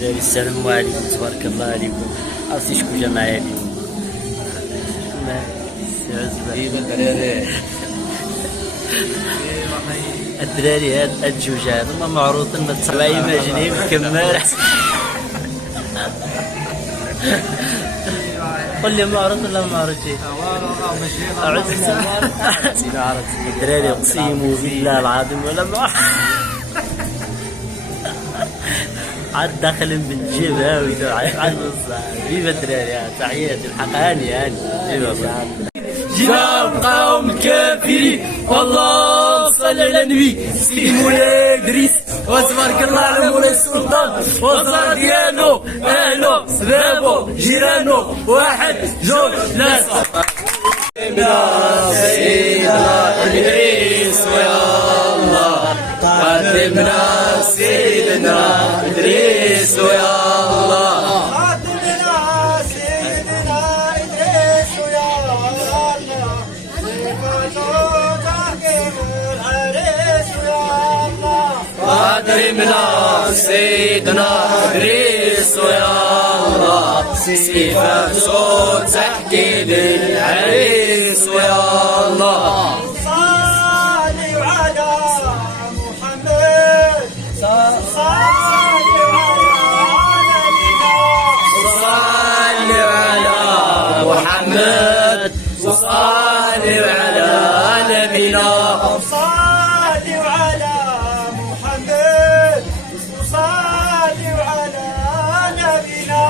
الدراري السلام عليكم تبارك الله عليكم. عرفتي شكون جا معايا اليوم؟ الدراري هاد الجوج هادو معروضين بالطبيعي ماجنين كمال. قل لي معروض ولا ما معروضش؟ الدراري اقسموا بالله العظيم ولا معروض. عاد داخل بالجيب هاوي عاد فيفا الدراري. تحياتي الحق هاني فيفا. جينا القوم الكافرين والله صل على النبي سيدي مولاي ادريس وتبارك الله على مولاي السلطان وزار ديالو اهلو سبابو جيرانو واحد جوج ثلاثة. سيدنا ادريس ويا الله قدمنا سيدنا ادريس ويا الله قدمنا سيدنا ادريس ويا الله صفة صوت تحكي للعريس ويا الله. صلي على محمد صلي على محمد وصلي على نبينا صلي على محمد وصلي على نبينا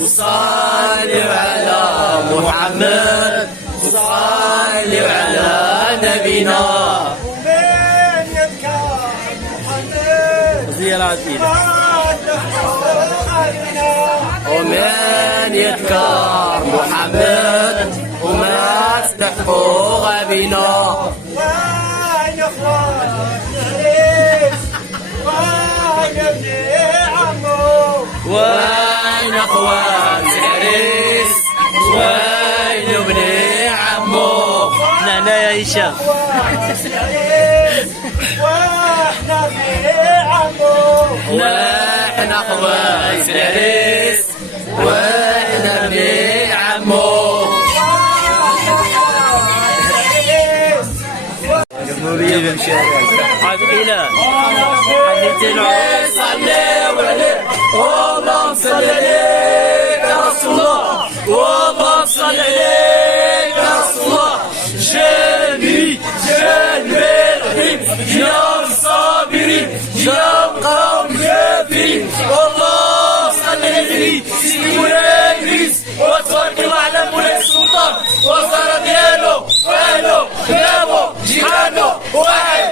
وصلي على محمد وصلي على نبينا. ومن يذكر محمد ومن يذكر محمد وما تستحقوا غبينا. وين اخوان العريس وين ابن عمو وين اخوان العريس وين ابن عمو. هنا يا هشام. واحنا ابن عمو واحنا اخوان العريس واحنا ابن عمو. جمهورية عقيلة صلوا عليه اللهم صل عليك يا رسول الله والله صل عليك يا رسول الله. جانبي الرحيم يا الصابرين يا القوم الكافرين والله صل على النبي سيدي مولاي ادريس وتبارك الله على مولاي السلطان وزارة ديالو واهلو بابو جيرانو واحد